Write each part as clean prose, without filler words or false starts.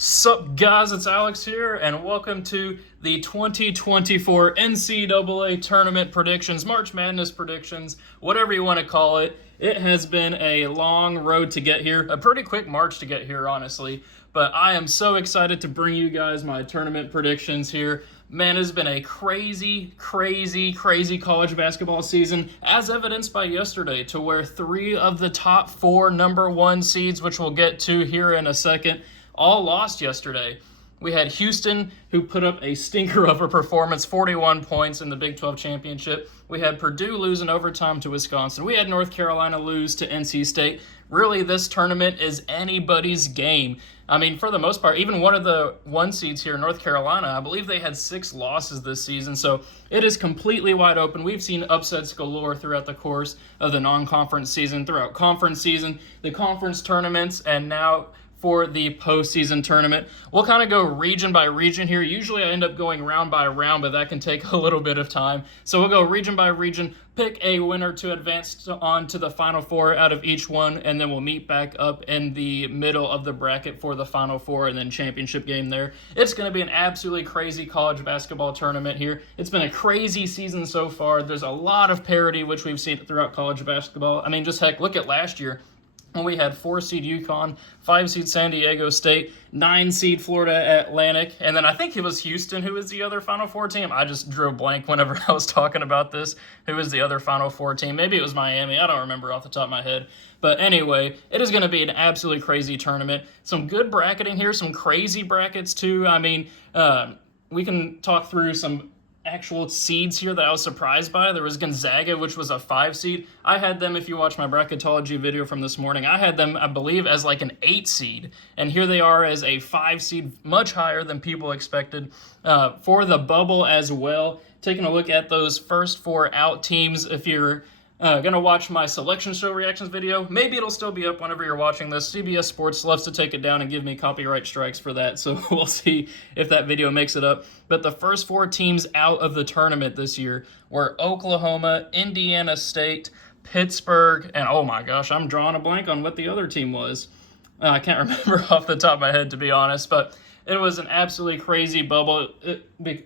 Sup guys, it's Alex here, and welcome to the 2024 NCAA Tournament predictions, March Madness predictions, whatever you want to call it. It has been a long road to get here, a pretty quick march to get here, honestly, but I am so excited to bring you guys my tournament predictions here. Man, it's been a crazy college basketball season, as evidenced by yesterday, to where 3 of the top 4 number 1 seeds, which we'll get to here in a second, all lost yesterday. We had Houston, who put up a stinker of a performance, 41 points in the Big 12 championship. We had Purdue lose in overtime to Wisconsin. We had North Carolina lose to NC State. Really, this tournament is anybody's game. I mean, for the most part, even one of the 1 seeds here, North Carolina, I believe they had 6 losses this season, so it is completely wide open. We've seen upsets galore throughout the course of the non-conference season, throughout conference season, the conference tournaments, and now for the postseason tournament. We'll kind of go region by region here. Usually I end up going round by round, but that can take a little bit of time. So we'll go region by region, pick a winner to advance on to the Final Four out of each one, and then we'll meet back up in the middle of the bracket for the Final Four and then championship game there. It's going to be an absolutely crazy college basketball tournament here. It's been a crazy season so far. There's a lot of parity, which we've seen throughout college basketball. I mean, just heck, look at last year. When we had 4-seed UConn, 5-seed San Diego State, 9-seed Florida Atlantic, and then I think it was Houston who was the other Final Four team. I just drew a blank whenever I was talking about this. Who was the other Final Four team? Maybe it was Miami. I don't remember off the top of my head. But anyway, it is going to be an absolutely crazy tournament. Some good bracketing here, some crazy brackets too. I mean, we can talk through some actual seeds here that I was surprised by. There was Gonzaga, which was a 5 seed. I had them, if you watch my bracketology video from this morning, I had them, I believe, as like an 8 seed. And here they are as a 5 seed, much higher than people expected. For the bubble as well, taking a look at those first 4 out teams, if you're going to watch my selection show reactions video. Maybe it'll still be up whenever you're watching this. CBS Sports loves to take it down and give me copyright strikes for that, so we'll see if that video makes it up. But the first 4 teams out of the tournament this year were Oklahoma, Indiana State, Pittsburgh, and oh my gosh, I'm drawing a blank on what the other team was. I can't remember off the top of my head, to be honest, but it was an absolutely crazy bubble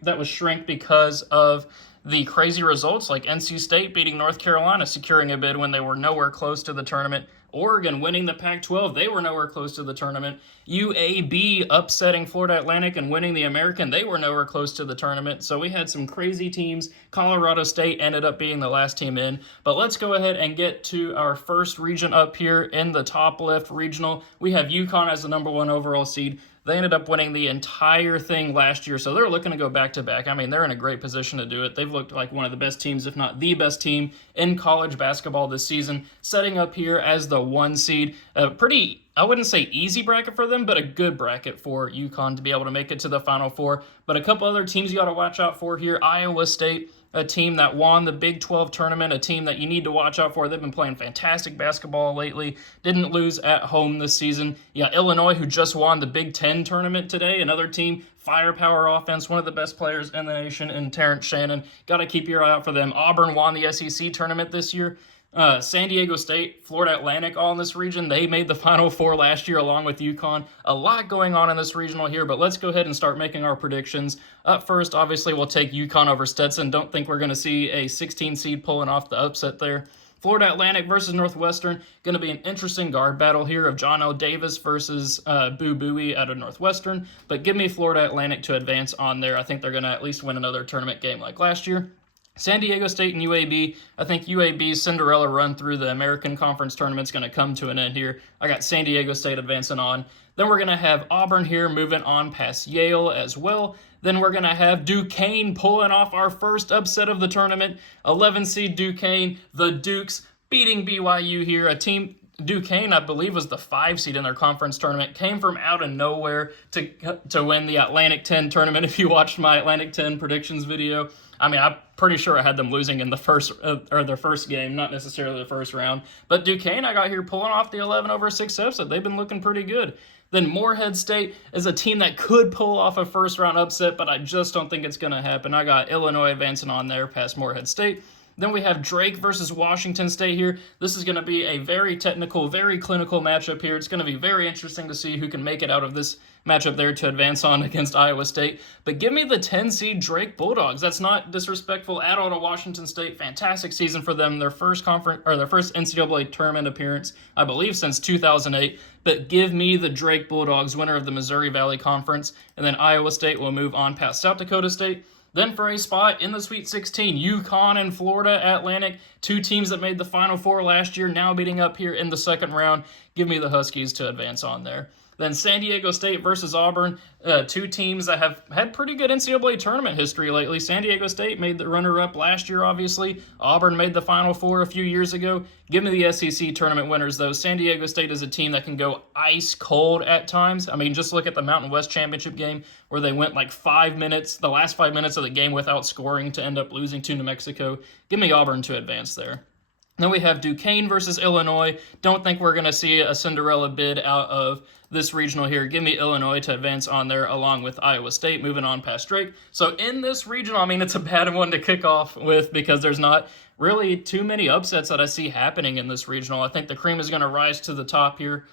that was shrink because of the crazy results, like NC State beating North Carolina, securing a bid when they were nowhere close to the tournament. Oregon winning the Pac-12, they were nowhere close to the tournament. UAB upsetting Florida Atlantic and winning the American, they were nowhere close to the tournament. So we had some crazy teams. Colorado State ended up being the last team in. But let's go ahead and get to our first region up here in the top left regional. We have UConn as the number 1 overall seed. They ended up winning the entire thing last year, so they're looking to go back-to-back. I mean, they're in a great position to do it. They've looked like one of the best teams, if not the best team, in college basketball this season, setting up here as the 1 seed. A pretty, I wouldn't say easy bracket for them, but a good bracket for UConn to be able to make it to the Final Four. But a couple other teams you got to watch out for here. Iowa State, a team that won the Big 12 tournament, a team that you need to watch out for. They've been playing fantastic basketball lately. Didn't lose at home this season. Yeah, Illinois, who just won the Big 10 tournament today, another team, firepower offense, one of the best players in the nation, and Terrence Shannon. Got to keep your eye out for them. Auburn won the SEC tournament this year. San Diego State, Florida Atlantic, all in this region. They made the Final Four last year along with UConn. A lot going on in this regional here, but let's go ahead and start making our predictions. Up first, obviously, we'll take UConn over Stetson. Don't think we're going to see a 16 seed pulling off the upset there. Florida Atlantic versus Northwestern. Going to be an interesting guard battle here of John L. Davis versus Boo Buie out of Northwestern. But give me Florida Atlantic to advance on there. I think they're going to at least win another tournament game like last year. San Diego State and UAB, I think UAB's Cinderella run through the American Conference tournament is going to come to an end here. I got San Diego State advancing on. Then we're going to have Auburn here moving on past Yale as well. Then we're going to have Duquesne pulling off our first upset of the tournament. 11-seed Duquesne, the Dukes beating BYU here. A team, Duquesne, I believe, was the 5 seed in their conference tournament. Came from out of nowhere to win the Atlantic 10 tournament. If you watched my Atlantic 10 predictions video, I mean, I'm pretty sure I had them losing in the first or their first game, not necessarily the first round. But Duquesne, I got here pulling off the 11/6 upset. They've been looking pretty good. Then Morehead State is a team that could pull off a first-round upset, but I just don't think it's going to happen. I got Illinois advancing on there past Morehead State. Then we have Drake versus Washington State here. This is going to be a very technical, very clinical matchup here. It's going to be very interesting to see who can make it out of this matchup there to advance on against Iowa State. But give me the 10 seed Drake Bulldogs. That's not disrespectful at all to Washington State. Fantastic season for them. Their first NCAA tournament appearance, I believe, since 2008. But give me the Drake Bulldogs, winner of the Missouri Valley Conference. And then Iowa State will move on past South Dakota State. Then for a spot in the Sweet 16, UConn and Florida Atlantic, two teams that made the Final Four last year, now beating up here in the second round. Give me the Huskies to advance on there. Then San Diego State versus Auburn, two teams that have had pretty good NCAA tournament history lately. San Diego State made the runner-up last year, obviously. Auburn made the Final Four a few years ago. Give me the SEC tournament winners, though. San Diego State is a team that can go ice cold at times. I mean, just look at the Mountain West Championship game where they went like 5 minutes, the last 5 minutes of the game without scoring to end up losing to New Mexico. Give me Auburn to advance there. Then we have Duquesne versus Illinois. Don't think we're going to see a Cinderella bid out of this regional here. Give me Illinois to advance on there along with Iowa State, moving on past Drake. So in this regional, I mean, it's a bad one to kick off with because there's not really too many upsets that I see happening in this regional. I think the cream is going to rise to the top here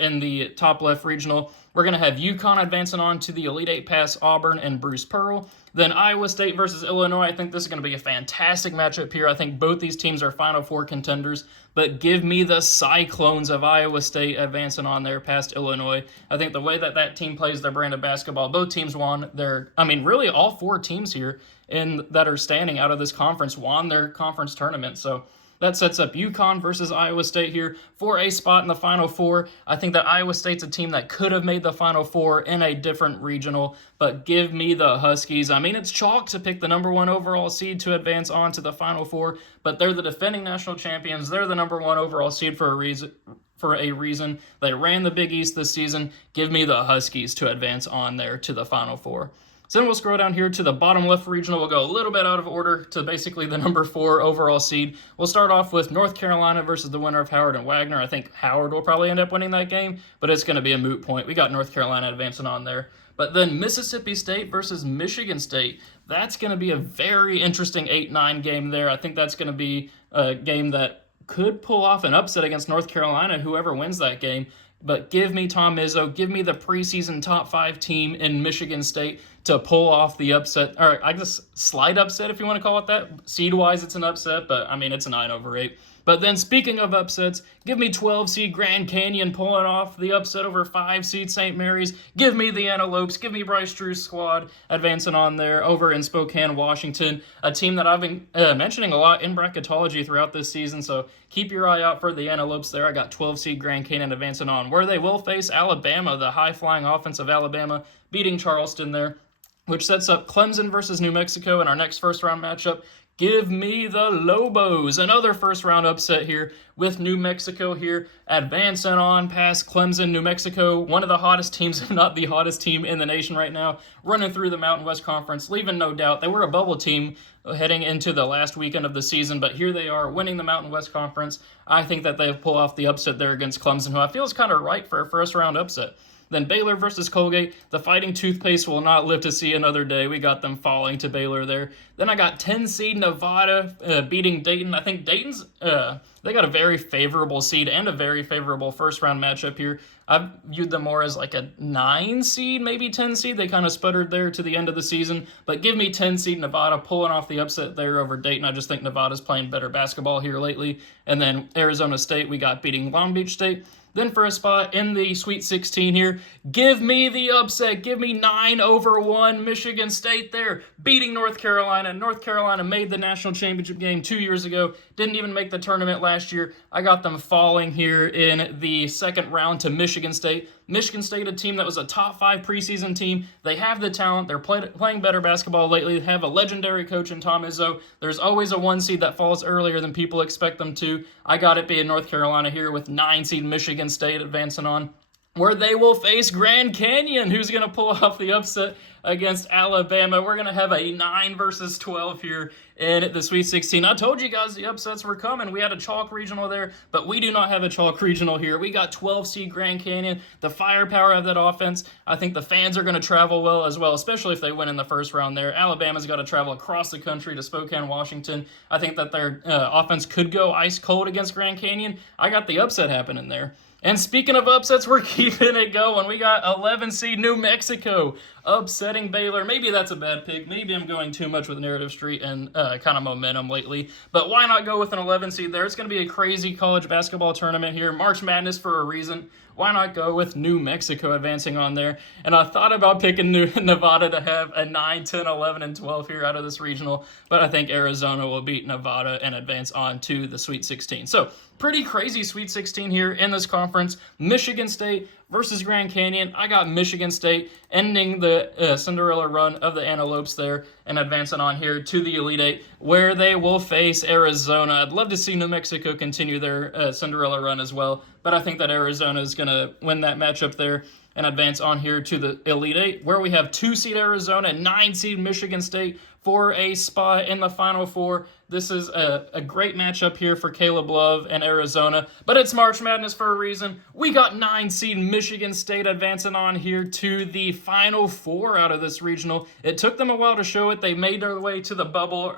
in the top left regional. We're going to have UConn advancing on to the Elite Eight past Auburn and Bruce Pearl. Then Iowa State versus Illinois. I think this is going to be a fantastic matchup here. I think both these teams are Final Four contenders, but give me the Cyclones of Iowa State advancing on there past Illinois. I think the way that that team plays their brand of basketball, both teams won their, I mean, really all four teams here that are standing out of this conference won their conference tournament. So that sets up UConn versus Iowa State here for a spot in the Final Four. I think that Iowa State's a team that could have made the Final Four in a different regional, but give me the Huskies. I mean, it's chalk to pick the number one overall seed to advance on to the Final Four, but they're the defending national champions. They're the number one overall seed for a reason. They ran the Big East this season. Give me the Huskies to advance on there to the Final Four. So then we'll scroll down here to the bottom left regional. We'll go a little bit out of order to basically the number 4 overall seed. We'll start off with North Carolina versus the winner of Howard and Wagner. I think Howard will probably end up winning that game, but it's going to be a moot point. We got North Carolina advancing on there. But then Mississippi State versus Michigan State. That's going to be a very interesting 8-9 game there. I think that's going to be a game that could pull off an upset against North Carolina, whoever wins that game. But give me Tom Izzo, give me the preseason top 5 team in Michigan State to pull off the upset, or I guess slight upset if you want to call it that. Seed-wise, it's an upset, but I mean, it's a 9/8. But then speaking of upsets, give me 12 seed Grand Canyon pulling off the upset over 5 seed St. Mary's. Give me the Antelopes. Give me Bryce Drew's squad advancing on there over in Spokane, Washington, a team that I've been mentioning a lot in bracketology throughout this season. So keep your eye out for the Antelopes there. I got 12 seed Grand Canyon advancing on, where they will face Alabama, the high-flying offense of Alabama, beating Charleston there, which sets up Clemson versus New Mexico in our next first-round matchup. Give me the Lobos. Another first-round upset here with New Mexico here, advancing on past Clemson. New Mexico, one of the hottest teams, if not the hottest team in the nation right now, running through the Mountain West Conference, leaving no doubt. They were a bubble team heading into the last weekend of the season, but here they are winning the Mountain West Conference. I think that they pull off the upset there against Clemson, who I feel is kind of right for a first-round upset. Then Baylor versus Colgate. The Fighting Toothpaste will not live to see another day. We got them falling to Baylor there. Then I got 10 seed Nevada beating Dayton. I think Dayton's, they got a very favorable seed and a very favorable first-round matchup here. I viewed them more as like a 9 seed, maybe 10 seed. They kind of sputtered there to the end of the season. But give me 10 seed Nevada pulling off the upset there over Dayton. I just think Nevada's playing better basketball here lately. And then Arizona State, we got beating Long Beach State. Then for a spot in the Sweet 16 here, give me the upset. Give me 9-1 Michigan State there, beating North Carolina. North Carolina made the national championship game 2 years ago. Didn't even make the tournament last year. I got them falling here in the second round to Michigan State. Michigan State, a team that was a top 5 preseason team. They have the talent. They're playing better basketball lately. They have a legendary coach in Tom Izzo. There's always a 1 seed that falls earlier than people expect them to. I got it being North Carolina here with 9 seed Michigan State advancing on. where they will face Grand Canyon, who's going to pull off the upset against Alabama. We're going to have a 9 versus 12 here in the Sweet 16. I told you guys the upsets were coming. We had a chalk regional there, but we do not have a chalk regional here. We got 12 seed Grand Canyon, the firepower of that offense. I think the fans are going to travel well as well, especially if they win in the first round there. Alabama's got to travel across the country to Spokane, Washington. I think that their offense could go ice cold against Grand Canyon. I got the upset happening there. And speaking of upsets, we're keeping it going. We got 11 seed New Mexico upsetting Baylor. Maybe that's a bad pick. Maybe I'm going too much with Narrative Street and kind of momentum lately. But why not go with an 11 seed there? It's going to be a crazy college basketball tournament here. March Madness for a reason. Why not go with New Mexico advancing on there? And I thought about picking Nevada to have a 9, 10, 11, and 12 here out of this regional, but I think Arizona will beat Nevada and advance on to the Sweet 16. So pretty crazy Sweet 16 here in this conference. Michigan State versus Grand Canyon. I got Michigan State ending the Cinderella run of the Antelopes there and advancing on here to the Elite Eight, where they will face Arizona. I'd love to see New Mexico continue their Cinderella run as well, but I think that Arizona is going to win that matchup there and advance on here to the Elite Eight, where we have 2 seed Arizona and 9 seed Michigan State for a spot in the Final Four. This is a great matchup here for Caleb Love and Arizona, but it's March Madness for a reason. We got 9 seed Michigan State advancing on here to the Final Four out of this regional. It took them a while to show it. They made their way to the bubble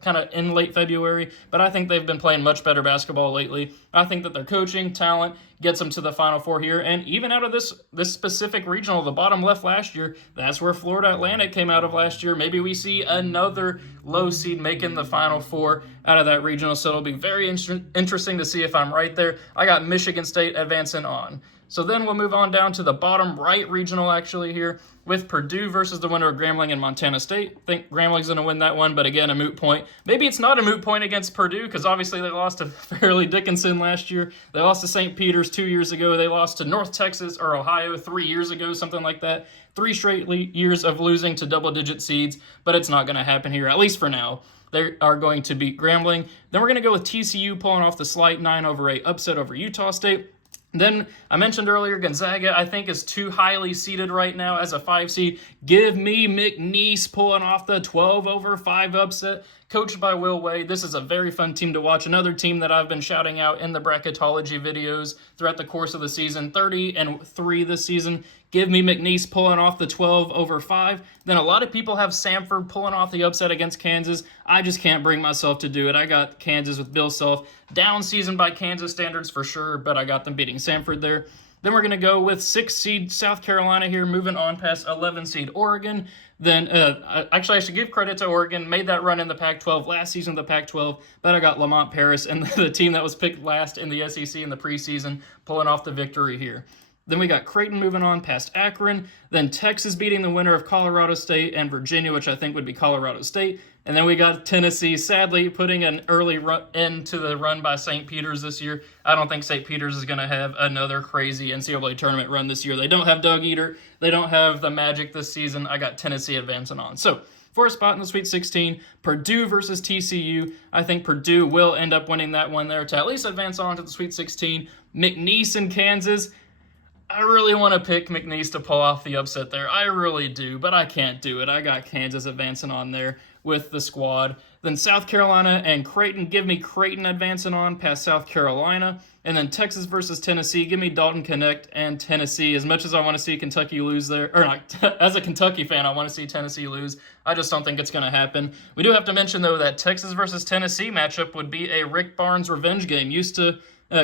kind of in late February, but I think they've been playing much better basketball lately. I think that their coaching, talent, gets them to the Final Four here, and even out of this specific regional, the bottom left last year, that's where Florida Atlantic came out of last year. Maybe we see another low seed making the Final Four out of that regional, so it'll be very interesting to see if I'm right there. I got Michigan State advancing on. So then we'll move on down to the bottom right regional actually here with Purdue versus the winner of Grambling and Montana State. I think Grambling's going to win that one, but again, a moot point. Maybe it's not a moot point against Purdue because obviously they lost to Fairleigh Dickinson last year. They lost to St. Peter's 2 years ago. They lost to North Texas or Ohio 3 years ago, something like that. 3 straight years of losing to double-digit seeds, but it's not going to happen here, at least for now. They are going to beat Grambling. Then we're going to go with TCU pulling off the slight 9-8 upset over Utah State. Then I mentioned earlier, Gonzaga, I think, is too highly seeded right now as a 5 seed. Give me McNeese pulling off the 12-5 upset, coached by Will Wade. This is a very fun team to watch. Another team that I've been shouting out in the bracketology videos throughout the course of the season. 30-3 this season. Give me McNeese pulling off the 12-5. Then a lot of people have Samford pulling off the upset against Kansas. I just can't bring myself to do it. I got Kansas with Bill Self. Down season by Kansas standards for sure, but I got them beating Samford there. Then we're going to go with 6 seed South Carolina here, moving on past 11 seed Oregon. Then, actually, I should give credit to Oregon. Made that run in the Pac-12 last season of the Pac-12, but I got Lamont Paris and the team that was picked last in the SEC in the preseason pulling off the victory here. Then we got Creighton moving on past Akron. Then Texas beating the winner of Colorado State and Virginia, which I think would be Colorado State. And then we got Tennessee, sadly, putting an early end to the run by St. Peter's this year. I don't think St. Peter's is going to have another crazy NCAA tournament run this year. They don't have Doug Eater. They don't have the Magic this season. I got Tennessee advancing on. So, for a spot in the Sweet 16, Purdue versus TCU. I think Purdue will end up winning that one there to at least advance on to the Sweet 16. McNeese and Kansas. I really want to pick McNeese to pull off the upset there. I really do, but I can't do it. I got Kansas advancing on there with the squad. Then South Carolina and Creighton. Give me Creighton advancing on past South Carolina. And then Texas versus Tennessee. Give me Dalton Connect and Tennessee. As much as I want to see Kentucky lose there, or not, as a Kentucky fan, I want to see Tennessee lose. I just don't think it's going to happen. We do have to mention, though, that Texas versus Tennessee matchup would be a Rick Barnes revenge game. Used to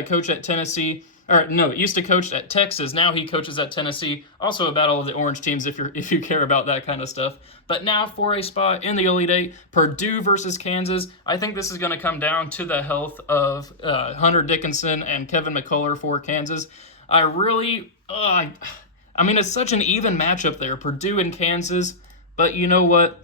coach at Tennessee. Or no, used to coach at Texas. Now he coaches at Tennessee. Also a battle of the orange teams if you care about that kind of stuff. But now for a spot in the Elite Eight, Purdue versus Kansas. I think this is going to come down to the health of Hunter Dickinson and Kevin McCullough for Kansas. I mean, it's such an even matchup there, Purdue and Kansas. But you know what?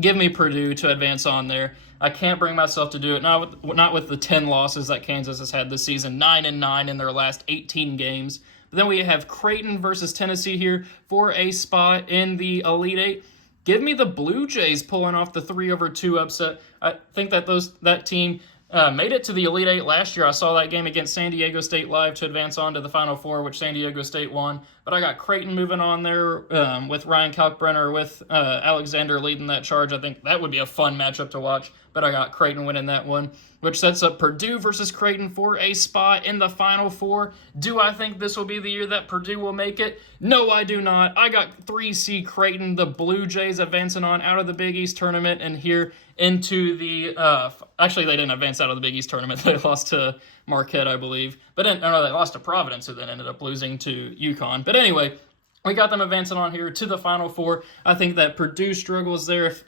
Give me Purdue to advance on there. I can't bring myself to do it. Not with the 10 losses that Kansas has had this season. 9-9 in their last 18 games. But then we have Creighton versus Tennessee here for a spot in the Elite Eight. Give me the Blue Jays pulling off the 3-2 upset. I think that that team made it to the Elite Eight last year. I saw that game against San Diego State live to advance on to the Final Four, which San Diego State won. But I got Creighton moving on there with Ryan Kalkbrenner, with Alexander leading that charge. I think that would be a fun matchup to watch. But I got Creighton winning that one, which sets up Purdue versus Creighton for a spot in the Final Four. Do I think this will be the year that Purdue will make it? No, I do not. I got 3C Creighton, the Blue Jays, advancing on out of the Big East tournament and here into the actually, they didn't advance out of the Big East tournament. They lost to Marquette, I believe. But they lost to Providence, who then ended up losing to UConn. But anyway, we got them advancing on here to the Final Four. I think that Purdue struggles there if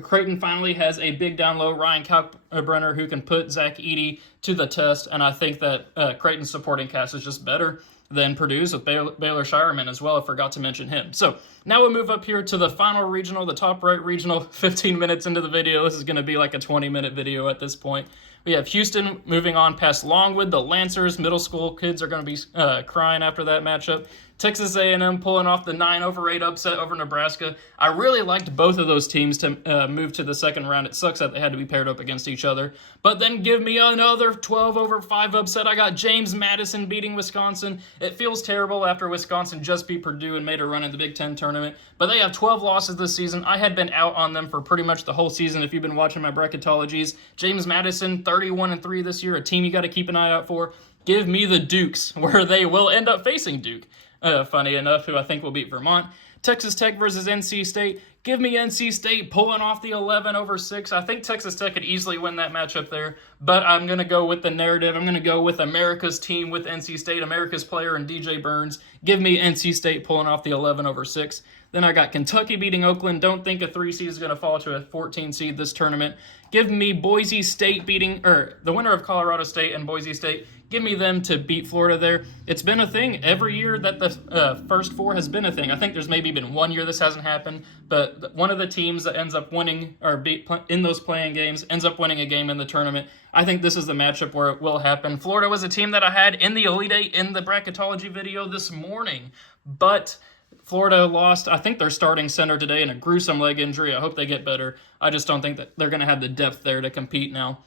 Creighton finally has a big down low Ryan Kalkbrenner who can put Zach Edey to the test, and I think that Creighton's supporting cast is just better than Purdue's with Baylor Shireman as well. I forgot to mention him. So now we move up here to the final regional, the top right regional. 15 minutes into the video. This is going to be like a 20-minute video at this point. We have Houston moving on past Longwood. The Lancers, middle school kids are going to be crying after that matchup. Texas A&M pulling off the 9-8 upset over Nebraska. I really liked both of those teams to move to the second round. It sucks that they had to be paired up against each other. But then give me another 12-5 upset. I got James Madison beating Wisconsin. It feels terrible after Wisconsin just beat Purdue and made a run in the Big Ten tournament. But they have 12 losses this season. I had been out on them for pretty much the whole season if you've been watching my bracketologies. James Madison, 31-3 this year, a team you got to keep an eye out for. Give me the Dukes, where they will end up facing Duke. Funny enough, who I think will beat Vermont. Texas Tech versus NC State. Give me NC State pulling off the 11-6. I think Texas Tech could easily win that matchup there, but I'm going to go with the narrative. I'm going to go with America's team with NC State, America's player and DJ Burns. Give me NC State pulling off the 11-6. Then I got Kentucky beating Oakland. Don't think a 3 seed is going to fall to a 14 seed this tournament. Give me Boise State beating, the winner of Colorado State and Boise State. Give me them to beat Florida there. It's been a thing every year that the first four has been a thing. I think there's maybe been 1 year this hasn't happened, but one of the teams that ends up winning or in those playing games ends up winning a game in the tournament. I think this is the matchup where it will happen. Florida was a team that I had in the Elite Eight in the bracketology video this morning, but Florida lost, I think, their starting center today in a gruesome leg injury. I hope they get better. I just don't think that they're going to have the depth there to compete now.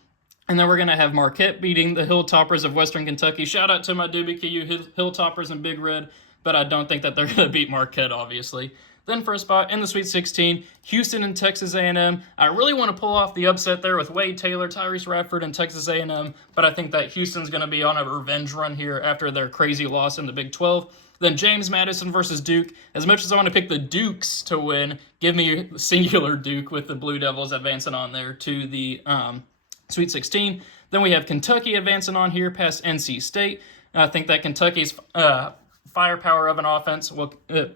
And then we're going to have Marquette beating the Hilltoppers of Western Kentucky. Shout out to my Doobie KU Hilltoppers in Big Red, but I don't think that they're going to beat Marquette, obviously. Then for a spot in the Sweet 16, Houston and Texas A&M. I really want to pull off the upset there with Wade Taylor, Tyrese Radford, and Texas A&M, but I think that Houston's going to be on a revenge run here after their crazy loss in the Big 12. Then James Madison versus Duke. As much as I want to pick the Dukes to win, give me singular Duke with the Blue Devils advancing on there to the Sweet 16. Then we have Kentucky advancing on here past NC State. I think that Kentucky's firepower of an offense will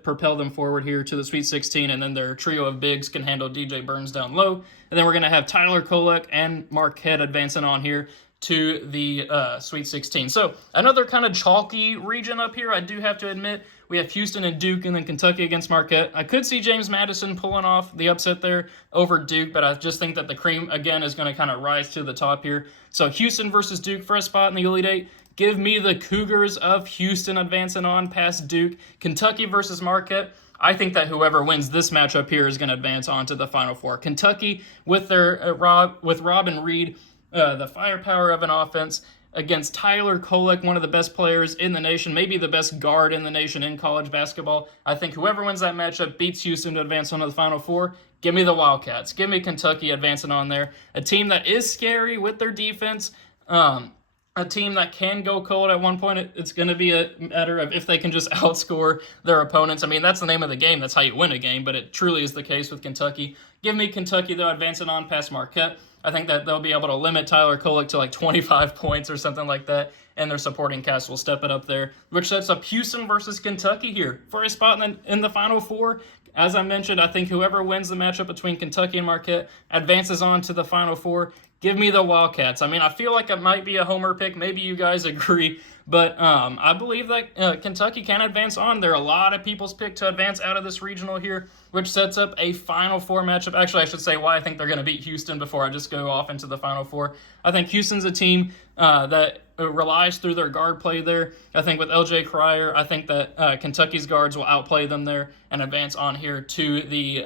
propel them forward here to the Sweet 16, and then their trio of bigs can handle DJ Burns down low. And then we're going to have Tyler Kolek and Marquette advancing on here to the Sweet 16. So another kind of chalky region up here, I do have to admit. We have Houston and Duke, and then Kentucky against Marquette. I could see James Madison pulling off the upset there over Duke, but I just think that the cream, again, is going to kind of rise to the top here. So Houston versus Duke for a spot in the Elite Eight. Give me the Cougars of Houston advancing on past Duke. Kentucky versus Marquette. I think that whoever wins this matchup here is going to advance on to the Final Four. Kentucky with their Robin Reed, the firepower of an offense, against Tyler Kolek, one of the best players in the nation, maybe the best guard in the nation in college basketball. I think whoever wins that matchup beats Houston to advance on to the Final Four. Give me the Wildcats. Give me Kentucky advancing on there. A team that is scary with their defense. A team that can go cold at one point. It's going to be a matter of if they can just outscore their opponents. I mean, that's the name of the game. That's how you win a game, but it truly is the case with Kentucky. Give me Kentucky, though, advancing on past Marquette. I think that they'll be able to limit Tyler Kolek to like 25 points or something like that, and their supporting cast will step it up there, which sets up Houston versus Kentucky here for a spot in the Final Four. As I mentioned, I think whoever wins the matchup between Kentucky and Marquette advances on to the Final Four. Give me the Wildcats. I mean, I feel like it might be a homer pick. Maybe you guys agree, but I believe that Kentucky can advance on. There are a lot of people's pick to advance out of this regional here, which sets up a Final Four matchup. Actually, I should say why I think they're going to beat Houston before I just go off into the Final Four. I think Houston's a team that relies through their guard play there. I think with LJ Cryer, I think that Kentucky's guards will outplay them there and advance on here to the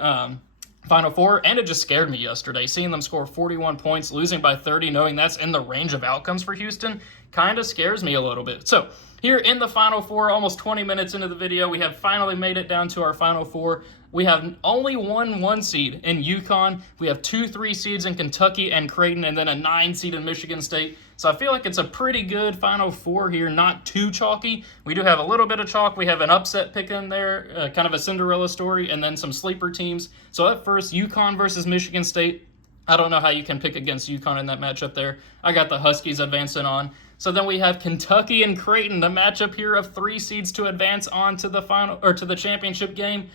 Final Four, and it just scared me yesterday. Seeing them score 41 points, losing by 30, knowing that's in the range of outcomes for Houston, kind of scares me a little bit. So here in the Final Four, almost 20 minutes into the video, we have finally made it down to our Final Four. We have only one seed in UConn. We have 2 3 seeds in Kentucky and Creighton, and then a 9 seed in Michigan State. So I feel like it's a pretty good Final Four here, not too chalky. We do have a little bit of chalk. We have an upset pick in there, kind of a Cinderella story, and then some sleeper teams. So at first, UConn versus Michigan State. I don't know how you can pick against UConn in that matchup there. I got the Huskies advancing on. So then we have Kentucky and Creighton, the matchup here of 3 seeds to advance on to the final or to the championship game.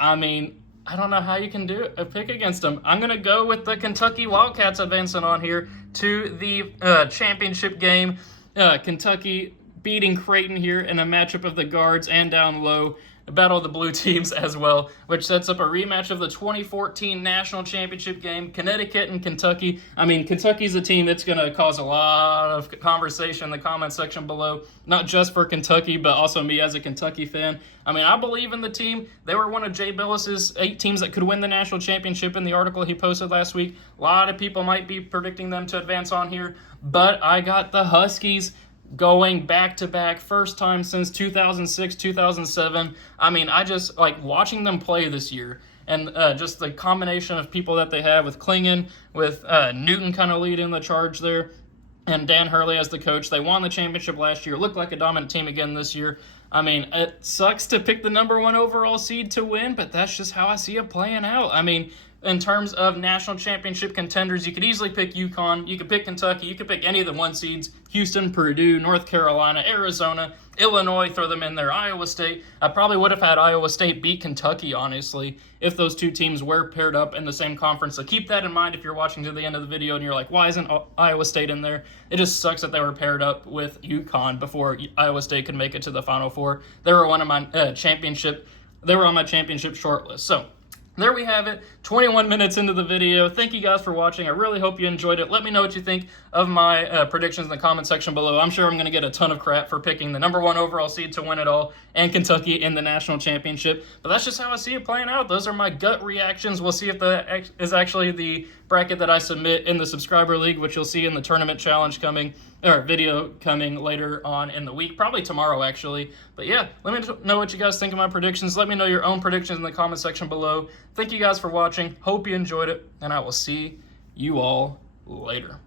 I mean, I don't know how you can do a pick against them. I'm going to go with the Kentucky Wildcats advancing on here to the championship game. Kentucky beating Creighton here in a matchup of the guards and down low. A battle of the blue teams as well, which sets up a rematch of the 2014 national championship game, Connecticut and Kentucky. I mean, Kentucky's a team that's going to cause a lot of conversation in the comment section below, not just for Kentucky, but also me as a Kentucky fan. I mean, I believe in the team. They were one of Jay Billis's 8 teams that could win the national championship in the article he posted last week. A lot of people might be predicting them to advance on here, but I got the Huskies going back-to-back, first time since 2006, 2007. I mean, I just like watching them play this year, and just the combination of people that they have with Klingon, with Newton kind of leading the charge there, and Dan Hurley as the coach. They won the championship last year, looked like a dominant team again this year. I mean, it sucks to pick the number 1 overall seed to win, but that's just how I see it playing out. I mean, in terms of national championship contenders, you could easily pick UConn, you could pick Kentucky, you could pick any of the 1 seeds, Houston, Purdue, North Carolina, Arizona, Illinois, throw them in there, Iowa State. I probably would have had Iowa State beat Kentucky, honestly, if those 2 teams were paired up in the same conference. So keep that in mind if you're watching to the end of the video and you're like, why isn't Iowa State in there? It just sucks that they were paired up with UConn before Iowa State could make it to the Final Four. They were on my championship shortlist. So there we have it, 21 minutes into the video. Thank you guys for watching. I really hope you enjoyed it. Let me know what you think of my predictions in the comment section below. I'm sure I'm going to get a ton of crap for picking the number 1 overall seed to win it all and Kentucky in the national championship. But that's just how I see it playing out. Those are my gut reactions. We'll see if that is actually the bracket that I submit in the subscriber league, which you'll see in the tournament challenge coming, or video coming later on in the week, probably tomorrow actually. But yeah, let me know what you guys think of my predictions. Let me know your own predictions in the comment section below. Thank you guys for watching. Hope you enjoyed it, and I will see you all later.